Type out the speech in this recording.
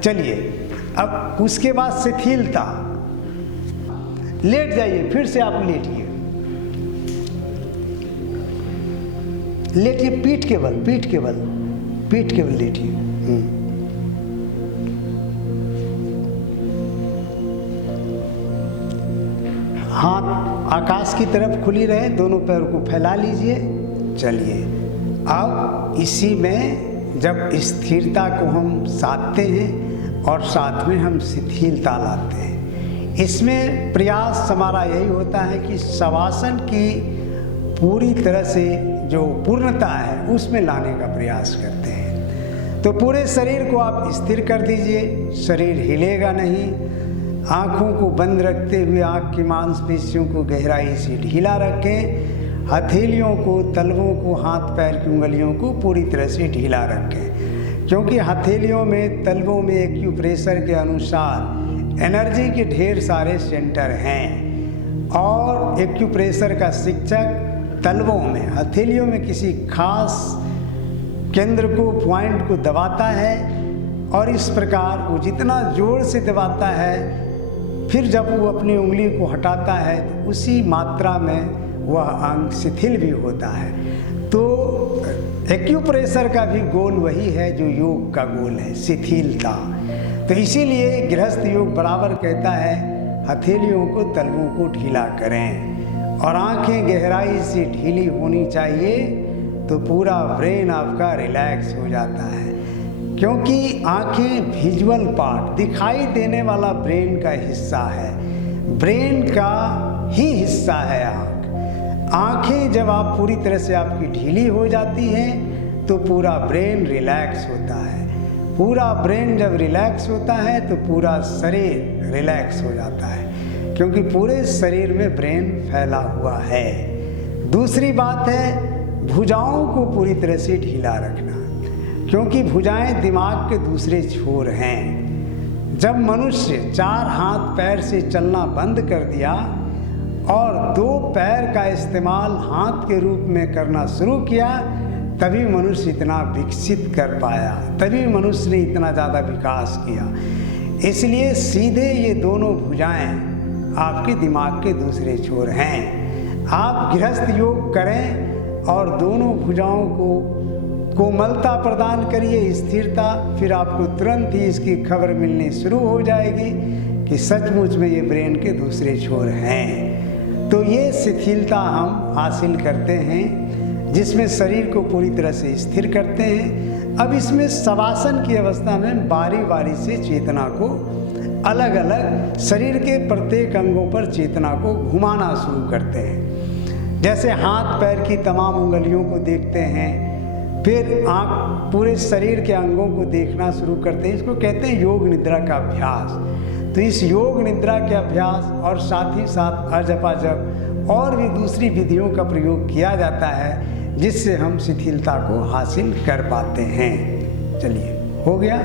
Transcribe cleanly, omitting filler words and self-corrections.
चलिए, अब उसके बाद शिथिलता। लेट जाइए, फिर से आप लेटिए, लेटिए, पीठ के बल, पीठ के बल, पीठ के बल लेटिए। हाथ आकाश की तरफ खुली रहे, दोनों पैर को फैला लीजिए। चलिए, अब इसी में जब स्थिरता को हम साधते हैं और साथ में हम शिथिलता लाते हैं, इसमें प्रयास हमारा यही होता है कि शवासन की पूरी तरह से जो पूर्णता है उसमें लाने का प्रयास करते हैं। तो पूरे शरीर को आप स्थिर कर दीजिए, शरीर हिलेगा नहीं। आँखों को बंद रखते हुए आँख की मांसपेशियों को गहराई से ढीला रखें। हथेलियों को, तलवों को, हाथ पैर की उंगलियों को पूरी तरह से ढीला रखें, क्योंकि हथेलियों में, तलवों में एक्यूप्रेशर के अनुसार एनर्जी के ढेर सारे सेंटर हैं और एक्यूप्रेशर का शिक्षक तलवों में, हथेलियों में किसी खास केंद्र को, पॉइंट को दबाता है और इस प्रकार वो जितना जोर से दबाता है, फिर जब वो अपनी उंगली को हटाता है तो उसी मात्रा में वह अंग शिथिल भी होता है। तो एक्यूप्रेशर का भी गोल वही है जो योग का गोल है, शिथिलता। तो इसीलिए गृहस्थ योग बराबर कहता है हथेलियों को, तलवों को ढीला करें और आंखें गहराई से ढीली होनी चाहिए, तो पूरा ब्रेन आपका रिलैक्स हो जाता है। क्योंकि आंखें विजुअल पार्ट, दिखाई देने वाला ब्रेन का हिस्सा है, ब्रेन का ही हिस्सा है आँख। आँखें जब आप पूरी तरह से आपकी ढीली हो जाती हैं तो पूरा ब्रेन रिलैक्स होता है। पूरा ब्रेन जब रिलैक्स होता है तो पूरा शरीर रिलैक्स हो जाता है, क्योंकि पूरे शरीर में ब्रेन फैला हुआ है। दूसरी बात है भुजाओं को पूरी तरह से ढीला रखना, क्योंकि भुजाएं दिमाग के दूसरे छोर हैं। जब मनुष्य 4 हाथ पैर से चलना बंद कर दिया और 2 पैर का इस्तेमाल हाथ के रूप में करना शुरू किया, तभी मनुष्य इतना विकसित कर पाया, तभी मनुष्य ने इतना ज़्यादा विकास किया। इसलिए सीधे ये दोनों भुजाएं आपके दिमाग के दूसरे छोर हैं। आप गृहस्थ योग करें और दोनों भुजाओं को कोमलता प्रदान करिए, स्थिरता, फिर आपको तुरंत ही इसकी खबर मिलनी शुरू हो जाएगी कि सचमुच में ये ब्रेन के दूसरे छोर हैं। तो ये शिथिलता हम हासिल करते हैं, जिसमें शरीर को पूरी तरह से स्थिर करते हैं। अब इसमें शवासन की अवस्था में बारी बारी से चेतना को अलग अलग शरीर के प्रत्येक अंगों पर चेतना को घुमाना शुरू करते हैं। जैसे हाथ पैर की तमाम उंगलियों को देखते हैं, फिर आँख पूरे शरीर के अंगों को देखना शुरू करते हैं। इसको कहते हैं योग निद्रा का अभ्यास। तो इस योग निद्रा के अभ्यास और साथ ही साथ अजप और भी दूसरी विधियों का प्रयोग किया जाता है, जिससे हम शिथिलता को हासिल कर पाते हैं। चलिए, हो गया।